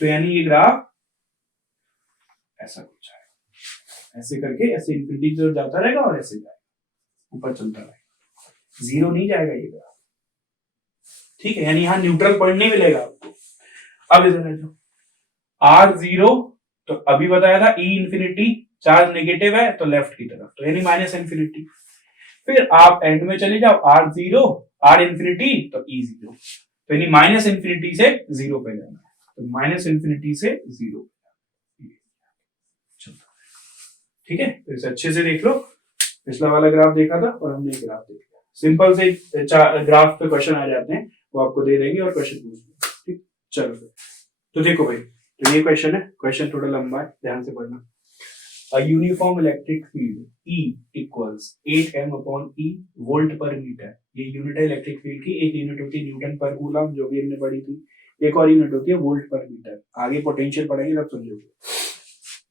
तो यानी ये ग्राफ ऐसा कुछ आएगा, ऐसे करके ऐसे इन्फिनिटी की तरफ जाता रहेगा और ऐसे जाएगा, ऊपर चलता रहेगा, जीरो नहीं जाएगा ये ग्राफ। ठीक है, यानी यहां न्यूट्रल पॉइंट नहीं मिलेगा आपको। अब इधर जो R0, तो अभी बताया था E इन्फिनिटी, चार्ज नेगेटिव है तो लेफ्ट की तरफ, तो यानी माइनस इन्फिनिटी। फिर आप एंड में चले जाओ, R0 R इन्फिनिटी तो E0, तो यानी माइनस इन्फिनिटी से जीरो पे जाना है, तो माइनस इन्फिनिटी से जीरो। ठीक है, तो इसे अच्छे से देख लो, पिछला वाला ग्राफ देखा था और हमने ग्राफ देख लिया। सिंपल से ग्राफ पे क्वेश्चन आ जाते हैं, वो आपको दे देंगे और क्वेश्चन पूछ लेंगे। ठीक, चलो तो देखो भाई, तो ये क्वेश्चन है, क्वेश्चन थोड़ा लंबा है, ध्यान से पढ़ना। A uniform electric field E equals 8m upon E volt पर मीटर। ये यूनिट है इलेक्ट्रिक फील्ड की, एक यूनिट होती है न्यूटन पर कूलम, जो भी हमने पढ़ी थी, एक और यूनिट होती है वोल्ट पर मीटर। आगे पोटेंशियल पढ़ेंगे तब समझोगे।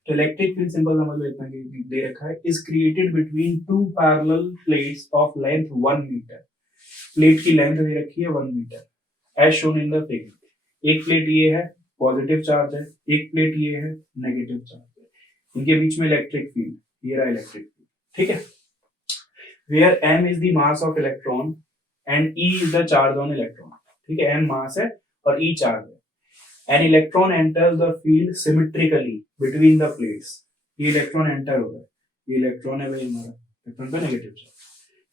तो इलेक्ट्रिक फील्ड सिंपल समझ लो, इतना दे रखा है, is created between two parallel plates of length 1 metre. Plate की लेंथ दे रखी है 1 metre as shown in the figure. एक प्लेट ये है, पॉजिटिव चार्ज है, एक प्लेट ये है, नेगेटिव चार्ज है, इनके बीच में इलेक्ट्रिक फील्ड, ये रहा इलेक्ट्रिक फील्ड। ठीक है, where m is the mass of electron and E is the charge on electron. ठीक है, m मास है और E चार्ज है। An electron enters the field symmetrically between the plates। ये इलेक्ट्रॉन एंटर हो गया, ये इलेक्ट्रॉन है भाई हमारा, इलेक्ट्रॉन का नेगेटिव चार्ज,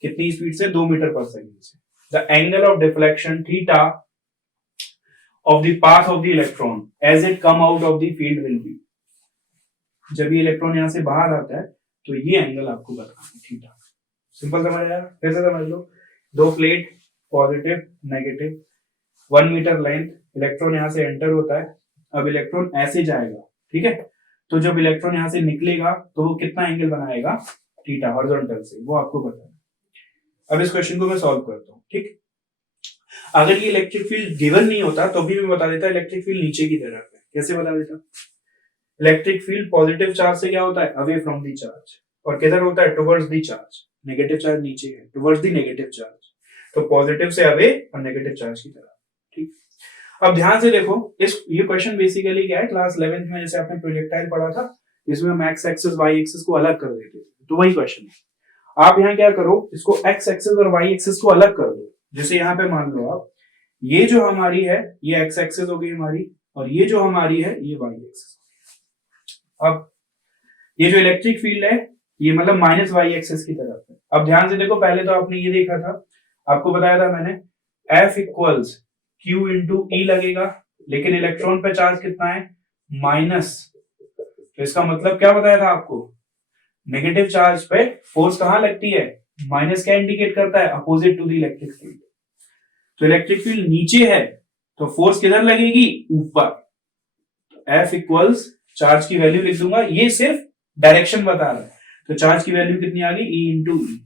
कितनी स्पीड से, 2 मीटर पर सेकंड से। The angle of deflection theta of the path of the electron as it come out of the field will be. जब ये इलेक्ट्रॉन यहां से बाहर आता है तो ये एंगल आपको बताना है, थीटा। सिंपल समझ आया, फिर से समझ लो, दो plate, positive negative, 1 metre length, electron यहां से एंटर होता है, अब इलेक्ट्रॉन ऐसे जाएगा। ठीक है, तो जब इलेक्ट्रॉन यहां से निकलेगा तो वो कितना एंगल बनाएगा, थीटा, हॉरिजॉन्टल से, वो आपको पता है। अब इस क्वेश्चन को मैं सॉल्व करता हूं। ठीक, अगर ये इलेक्ट्रिक फील्ड गिवन नहीं होता तो भी मैं बता देता इलेक्ट्रिक फील्ड नीचे की तरफ है। कैसे बता देता, इलेक्ट्रिक फील्ड पॉजिटिव चार्ज से क्या होता है, अवे फ्रॉम द चार्ज, और किधर होता है, towards the charge. Negative charge नीचे है, टुवर्ड्स द नेगेटिव चार्ज, तो पॉजिटिव से अवे और नेगेटिव चार्ज की तरफ। ठीक, अब ध्यान से देखो, ये क्वेश्चन बेसिकली क्या है, क्लास 11th में जैसे आपने प्रोजेक्टाइल पढ़ा था, जिसमें हम एक्स एक्सिस वाई एक्सिस को अलग कर देते थे, तो वही क्वेश्चन है। आप यहाँ क्या करो, इसको एक्स एक्सिस और वाई एक्सिस को अलग कर दो। जैसे यहाँ पे मान लो आप, ये जो हमारी है ये एक्स एक्सिस हो गई हमारी, और ये जो हमारी है ये वाई एक्सिस। अब ये जो इलेक्ट्रिक फील्ड है ये मतलब माइनस वाई एक्सिस की तरफ है। अब ध्यान से देखो, पहले तो आपने ये देखा था, आपको बताया था मैंने, F equals Q into E लगेगा, लेकिन इलेक्ट्रॉन पे चार्ज कितना है, माइनस, तो इसका मतलब क्या बताया था आपको, नेगेटिव चार्ज पे फोर्स कहां लगती है, माइनस क्या इंडिकेट करता है, opposite to the electric field. तो इलेक्ट्रिक फील्ड नीचे है तो फोर्स किधर लगेगी, ऊपर। तो F इक्वल्स, चार्ज की वैल्यू लिख दूंगा, ये सिर्फ डायरेक्शन बता रहा है, तो चार्ज की वैल्यू कितनी आ गई, E इंटू ई।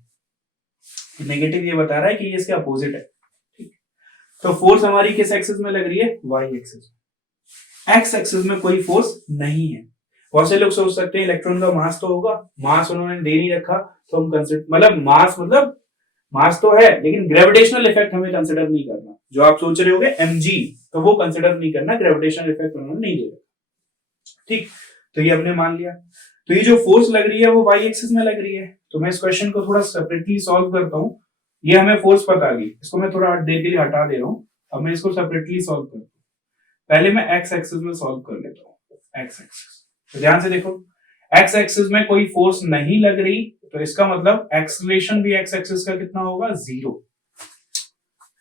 नेगेटिव ये बता रहा है कि ये इसके अपोजिट है। ठीक, तो फोर्स हमारी किस एक्सिस में लग रही है, वाई एक्सिस। एक्स एक्सिस में कोई फोर्स नहीं है। बहुत से लोग सोच सकते हैं इलेक्ट्रॉन का मास तो होगा, मास उन्होंने दे नहीं रखा, तो हम कंसिडर, मतलब मास तो है लेकिन ग्रेविटेशनल इफेक्ट हमें कंसिडर नहीं करना। जो आप सोच रहे होगे mg, तो वो कंसिडर नहीं करना, ग्रेविटेशनल इफेक्ट उन्होंने नहीं दे रखा। ठीक, तो ये हमने मान लिया। तो ये जो फोर्स लग रही है वो वाई एक्सिस में लग रही है। तो मैं इस क्वेश्चन को थोड़ा सेपरेटली सॉल्व करता हूँ। ये हमें फोर्स पता आ गई, इसको मैं थोड़ा देर के लिए हटा दे रहा हूँ। अब मैं इसको सेपरेटली सॉल्व करता हूँ। पहले मैं एक्स एक्सिस में सॉल्व कर लेता हूँ। एक्स एक्सिस, तो ध्यान से देखो, एक्स एक्सिस में कोई फोर्स नहीं लग रही, तो इसका मतलब एक्सेलरेशन भी एक्स एक्सिस का कितना होगा, 0।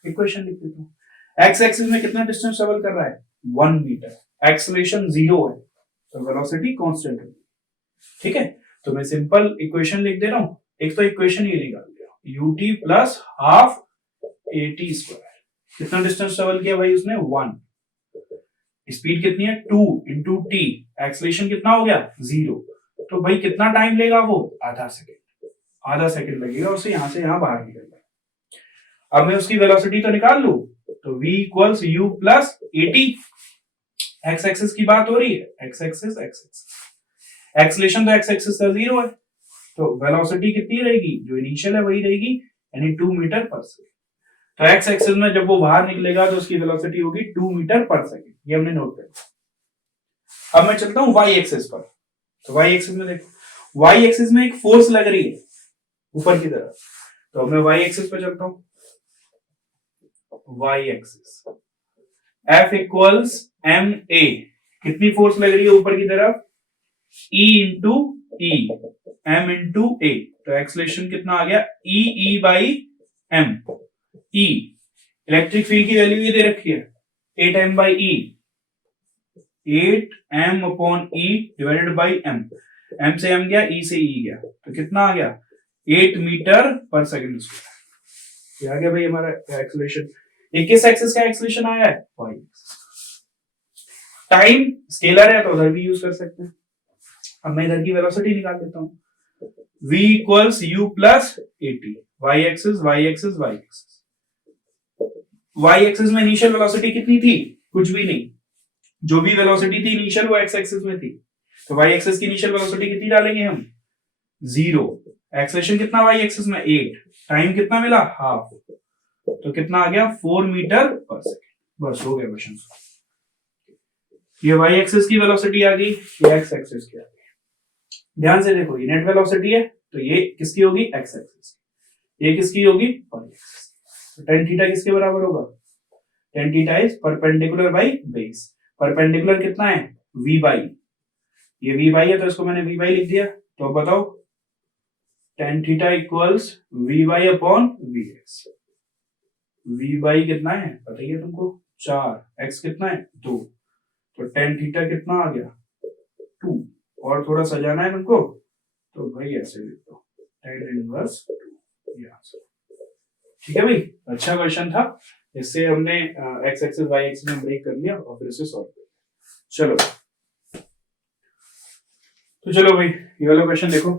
इक्वेशन लिख देता हूँ, एक्स एक्सिस में कितना डिस्टेंस ट्रेवल कर रहा है, 1 मीटर, एक्सेलरेशन 0 है, तो वेलोसिटी कांस्टेंट है। ठीक है, तो मैं सिंपल इक्वेशन लिख दे रहा हूं। एक तो इक्वेशन ये निकाल दिया, ut plus half at square. कितना डिस्टेंस ट्रेवल किया भाई उसने, 1। स्पीड कितनी है, 2 इंटू टी, एक्सेलरेशन कितना हो गया, 0। तो भाई कितना टाइम लेगा वो, आधा सेकंड लगेगा उसे यहां से यहां बाहर निकलना। अब मैं उसकी वेलोसिटी तो निकाल लू, तो v equals u plus at। X axis की बात हो रही है, एक्स एक्सिस, एक्सेलरेशन तो एक्स एक्सिस का 0 है, तो वेलोसिटी कितनी रहेगी, जो इनिशियल है वही रहेगी, यानी 2 मीटर पर सेकेंड। तो एक्स एक्सिस में जब वो बाहर निकलेगा तो उसकी वेलोसिटी होगी 2 मीटर पर सेकेंड, ये हमने नोट किया। अब मैं चलता हूं वाई एक्सिस पर। तो वाई एक्सिस में देखो, वाई एक्सिस में एक फोर्स लग रही है ऊपर की तरफ, तो मैं वाई एक्सिस पे चलता हूं। Y axis F equals m a, कितनी फोर्स लग रही है ऊपर की तरफ, E into e, m into a, तो एक्सलेशन कितना आ गया, e by m. E electric field की वैल्यू ये दे रखी है 8m by e, 8m upon e divided by m. M से एम गया, ई से ई गया, तो कितना आ गया 8 मीटर पर सेकेंड स्क्वायर। ये आ गया भाई हमारा एक्सेलरेशन। ये किस एक्सिस का एक्सेलरेशन आया है, वाई एक्सिस। टाइम स्केलर है तो उधर भी यूज कर सकते हैं। अब मैं इधर की वेलोसिटी निकाल देता हूं, v equals u plus at, y axis y axis y axis. Y axis में इनिशियल वेलोसिटी कितनी थी, कुछ भी नहीं, जो भी वेलोसिटी थी इनिशियल वो एक्स एक्सिस में थी, तो वाई एक्सिस की इनिशियल वेलोसिटी कितनी डालेंगे हम, 0। एक्सेलरेशन कितना वाई एक्सिस में 8, टाइम कितना मिला हाफ, तो कितना आ गया 4 मीटर पर सेकेंड। बस हो गया क्वेश्चन। ये वाई एक्सिस की वेलोसिटी आ गई, ये एक्स एक्सिस की आ गई। ध्यान से देखो, ये नेट वेलोसिटी है तो ये किसकी होगी, एक्स एक्सिस, ये किसकी होगी, वाई एक्सिस। तो tan थीटा किसके बराबर होगा, tan theta is perpendicular by base. Perpendicular कितना है, v बाई, ये v बाई है तो इसको मैंने v बाई लिख दिया। तो अब बताओ tan theta equals v by upon V X. v by कितना है पता ही है तुमको, 4, x कितना है 2, तो tan थीटा कितना आ गया 2। और थोड़ा सजाना है तुमको तो भाई ऐसे लिख दो tan इनवर्स 2, ये आंसर। ठीक है भाई, अच्छा क्वेश्चन था। इससे हमने एक्स एक्सिस वाई एक्सिस में ब्रेक कर लिया और फिर इसे सॉल्व कर लिया। चलो तो चलो भाई ये वाला क्वेश्चन देखो।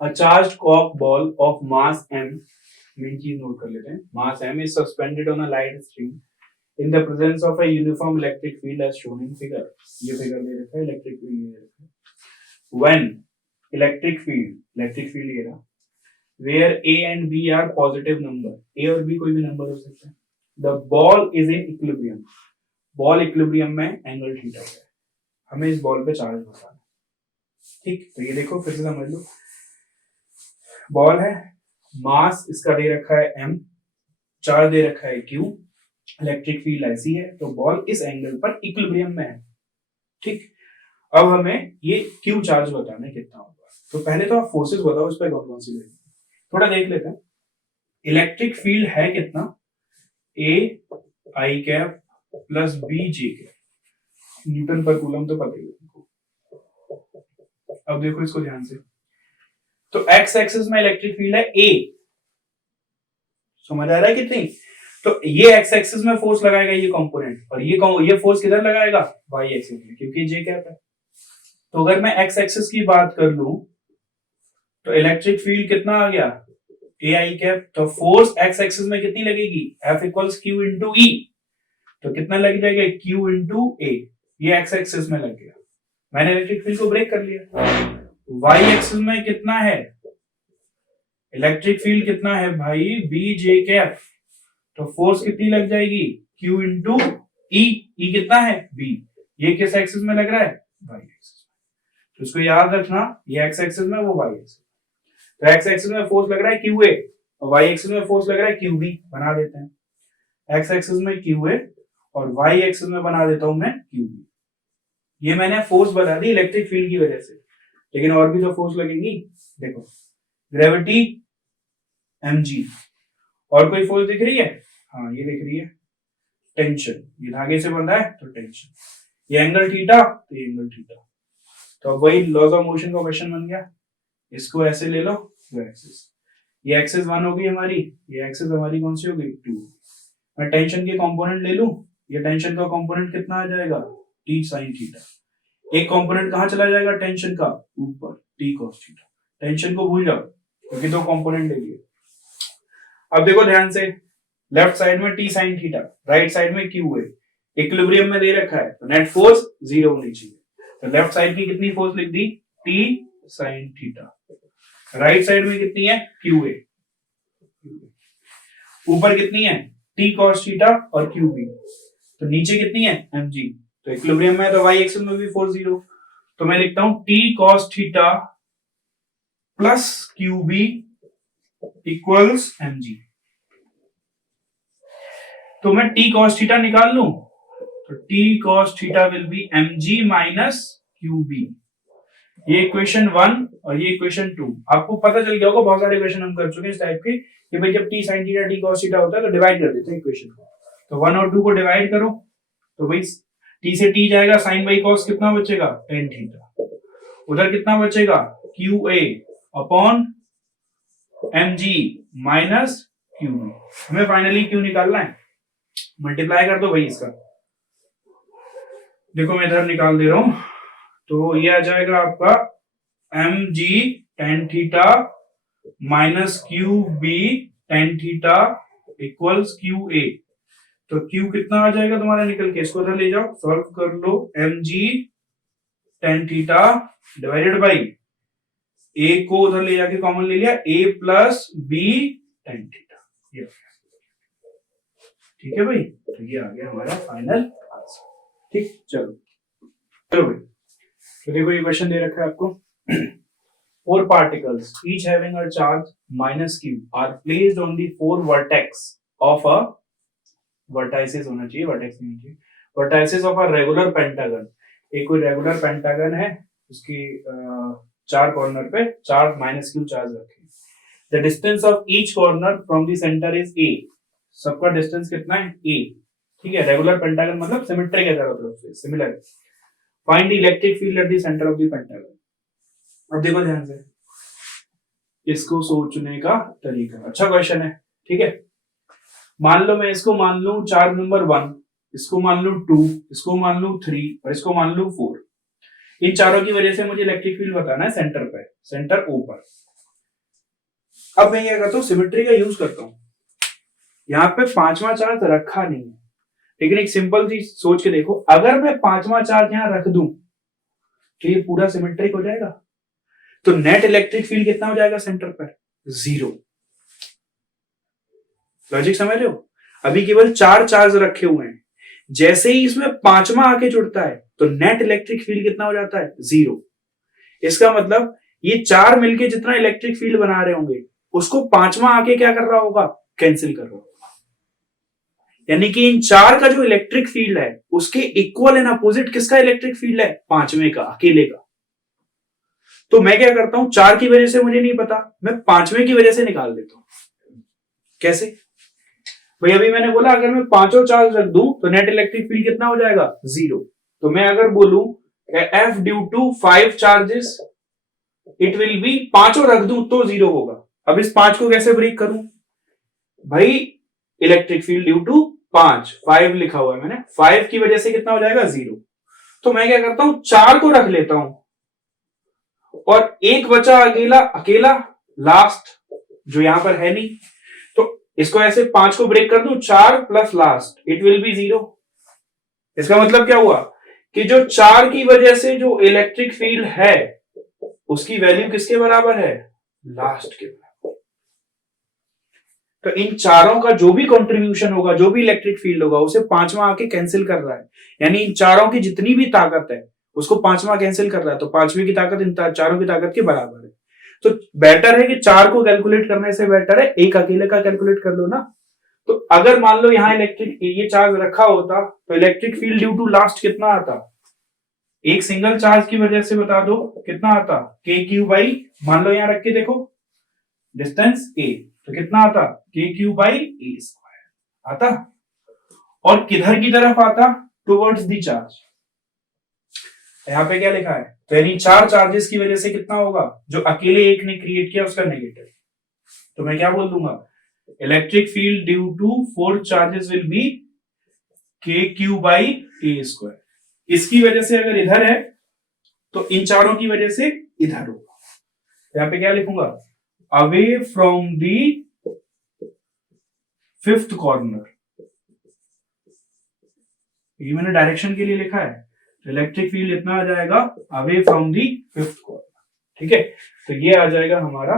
अ चार्ज्ड कॉक ball of mass m, main चीज नोट कर लेते हैं, mass m is suspended on a light string in the presence of a uniform electric field as shown in figure। ये फिगर दे रखा है, इलेक्ट्रिक फील्ड दे रखा है। When electric field ये रहा, where a and b are positive number, a और b कोई भी नंबर हो सकता है, the ball is in equilibrium, ball equilibrium में एंगल थीटा है, हमें इस बॉल पे चार्ज बताना है। ठीक, तो ये देखो फिर से समझ लो, बॉल है, मास इसका दे रखा है m, चार्ज दे रखा है q, इलेक्ट्रिक फील्ड ऐसी है, तो बॉल इस एंगल पर इक्विलिब्रियम में है। ठीक, अब हमें ये q चार्ज बताना है कितना होगा। तो पहले तो आप फोर्सेस बताओ इस पर कौन कौन सी लगेगी, थोड़ा देख लेते हैं। इलेक्ट्रिक फील्ड है कितना, a I cap plus b j cap, Newton पर कूलम तो पता ही है। अब देखो इसको ध्यान से, तो एक्स एक्सिस में इलेक्ट्रिक फील्ड है a, समझ आ रहा है कितनी, तो ये एक्स एक्सिस में फोर्स लगाएगा ये कंपोनेंट, और ये फोर्स किधर लगाएगा, वाई एक्सिस में, क्योंकि जे कैप है। तो अगर मैं एक्स एक्सिस की बात कर लूं तो इलेक्ट्रिक फील्ड कितना आ गया, ए आई कैप, तो फोर्स एक्स एक्सिस में कितनी लगेगी, एफ इक्वल्स क्यू इंटू ई, तो कितना लग जाएगा क्यू इंटू ए, ये एक्स एक्सिस में लग गया, मैंने इलेक्ट्रिक फील्ड को ब्रेक कर लिया। वाई एक्सिस में कितना है, इलेक्ट्रिक फील्ड कितना है भाई, बी जे कैप, तो फोर्स कितनी लग जाएगी, Q इंटू ई, ई कितना है बी, ये किस एक्सिस में लग रहा है, वाई एक्सिस में। तो इसको याद रखना, ये एक्स एक्सिस में वो वाई एक्सिस, तो एक्स एक्सिस में फोर्स लग रहा है QA और वाई एक्सिस में फोर्स लग रहा है QB, बना देते हैं। एक्स एक्सिस में QA और वाई एक्सिस में बना देता हूं मैं QB। ये मैंने फोर्स बता दी इलेक्ट्रिक फील्ड की वजह से, लेकिन और भी तो फोर्स लगेंगी। देखो ग्रेविटी mg, और कोई फोर्स दिख रही है, हाँ ये दिख रही है, टेंशन, ये धागे से बंधा है तो टेंशन, ये एंगल थीटा तो ये एंगल थीटा। तो वही लॉज ऑफ मोशन का क्वेश्चन बन गया, इसको ऐसे ले लो, ये एक्सिस, ये एक्सिस 1 होगी हमारी, ये एक्सिस हमारी कौन सी होगी 2। मैं टेंशन के कंपोनेंट ले लूं, ये टेंशन का कंपोनेंट कितना आ जाएगा, t sin थीटा। एक कंपोनेंट कहां चला जाएगा टेंशन का, ऊपर, t cos थीटा। टेंशन को भूल जाओ क्योंकि दो कंपोनेंट ले लिए। अब देखो ध्यान से, लेफ्ट साइड में t sin theta, right side में q है, इक्विलिब्रियम में दे रखा है, तो नेट फोर्स 0 होनी चाहिए। तो लेफ्ट साइड की कितनी फोर्स लिख दी, t sine theta. Right side में कितनी है क्यू ए, ऊपर कितनी है टी कॉस थीटा और क्यू बी, तो नीचे कितनी है एम जी। तो इक्विलिब्रियम में तो वाई एक्सिस में भी 4 0, तो मैं लिखता हूं t cos theta plus q b equals m g. तो मैं टी कॉस थीटा निकाल लूं, तो t cos theta will be m g minus q b. ये इक्वेशन 1 और ये इक्वेशन 2। आपको पता चल गया होगा, बहुत सारे इक्वेशन हम कर चुके हैं इस टाइप के कि भाई जब T sine theta T cos theta होता है तो डिवाइड कर देते हैं इक्वेशन को। तो 1 और 2 को डिवाइड करो, तो भाई टी से टी जाएगा, साइन बाई कॉस कितना बचेगा टेन थीटा, उधर कितना बचेगा q a upon m g minus q b. हमें फाइनली क्यू निकालना है, मल्टीप्लाई कर दो भाई इसका। देखो मैं इधर निकाल दे रहा हूं, तो ये आ जाएगा आपका m g tan theta minus q b tan theta equals q a. तो क्यू कितना आ जाएगा तुम्हारा निकल के, इसको उधर ले जाओ, सॉल्व कर लो। M g tan theta divided by a को उधर ले जाके कॉमन ले लिया, a plus b tan theta. ये ठीक है भाई, तो ये आ गया हमारा फाइनल आंसर। ठीक, चलो भाई, तो देखो ये क्वेश्चन दे रखा है आपको। 4 particles each having a charge minus q are placed on the 4 vertex of a vertices होना चाहिए, vertex नहीं चाहिए, vertices of a regular pentagon। एक कोई रेगुलर पेंटागन है, उसकी 4 कॉर्नर पे 4 माइनस क्यू चार्ज रखे। The distance of each corner from the centre is a. सबका डिस्टेंस कितना है ए, ठीक है। रेगुलर पेंटागन मतलब सिमेट्रिक है चारों तरफ से, similar. Find the electric field at the centre of the pentagon. अब देखो ध्यान से, इसको सोचने का तरीका, अच्छा क्वेश्चन है, ठीक है। मान लो मैं इसको मान लूं चार्ज नंबर 1, इसको मान लूं 2, इसको मान लूं 3 और इसको मान लूं 4। इन चारों की वजह से मुझे इलेक्ट्रिक फील्ड बताना है सेंटर पे, सेंटर ओ पर। अब मैं क्या करता हूं, सिमेट्री का यूज करता हूं। यहां पे 5वां चार्ज रखा नहीं है, लेकिन एक सिंपल चीज सोच के देखो, अगर मैं 5वां चार्ज यहां रख दूं तो ये पूरा सिमेट्रिक हो जाएगा। तो नेट इलेक्ट्रिक फील्ड कितना हो जाएगा सेंटर पर, 0। लॉजिक समझ रहे हो? अभी केवल 4 चार्ज रखे हुए हैं, जैसे ही इसमें 5वां आके जुड़ता है तो नेट इलेक्ट्रिक फील्ड कितना हो जाता है, 0। इसका मतलब ये 4 मिलके जितना इलेक्ट्रिक फील्ड बना रहे होंगे, उसको 5वां आके क्या कर रहा होगा, कैंसिल कर रहा होगा। यानी कि इन 4 का जो इलेक्ट्रिक फील्ड है उसके इक्वल एंड अपोजिट किसका इलेक्ट्रिक फील्ड है, 5वें का, अकेले का। तो मैं क्या करता हूं, 4 की वजह से मुझे नहीं पता, मैं 5वें की वजह से निकाल देता हूं। कैसे भाई, अभी मैंने बोला अगर मैं 5 चार्ज रख दूं तो नेट इलेक्ट्रिक फील्ड कितना हो जाएगा, 0। तो मैं अगर बोलूं f due to 5 charges it will be, 5 रख दूं तो 0 होगा। अब इस 5 को कैसे ब्रेक करूं भाई, इलेक्ट्रिक फील्ड ड्यू टू 5 लिखा हुआ है मैंने, 5 की वजह से कितना हो जाएगा, 0। तो मैं क्या करता हूं, 4 को रख लेता हूं और एक बचा अकेला लास्ट, जो यहां पर है नहीं। तो इसको ऐसे 5 को ब्रेक कर दूं, 4 plus last it will B 0। इसका मतलब क्या हुआ कि जो 4 की वजह से जो इलेक्ट्रिक फील्ड है उसकी वैल्यू किसके बराबर है, लास्ट के बराबर। तो इन चारों का जो भी कंट्रीब्यूशन होगा, जो भी इलेक्ट्रिक फील्ड होगा, उसे 5वां आके कैंसिल कर रहा है। यानी इन चारों की जितनी भी ताकत है उसको 5वां कैंसिल कर रहा है, तो 5वीं की ताकत इन चारों की ताकत के बराबर है। तो बेटर है कि 4 को कैलकुलेट करने से बेटर है एक अकेले का कैलकुलेट कर लो ना। तो अगर मान लो यहां इलेक्ट्रिक ये चार्ज रखा होता तो electric field due to last कितना आता, एक सिंगल चार्ज की वजह से बता दो कितना आता, के क्यू बाई, मान लो यहां रख के देखो डिस्टेंस ए, तो कितना आता, के क्यू बाई ए स्क्वायर आता। और किधर की तरफ आता, टुवर्ड्स दी चार्ज। यहां पे क्या लिखा है, तो यानी 4 चार्जेस की वजह से कितना होगा, जो अकेले एक ने क्रिएट किया उसका नेगेटिव। तो मैं क्या बोल दूंगा, electric field due to 4 charges will be k q by a square. इसकी वजह से अगर इधर है तो इन चारों की वजह से इधर होगा। यहां पे क्या लिखूंगा, away from the 5th corner. ये मैंने डायरेक्शन के लिए लिखा है, इलेक्ट्रिक फील्ड इतना आ जाएगा away from the 5th corner. ठीक है, तो ये आ जाएगा हमारा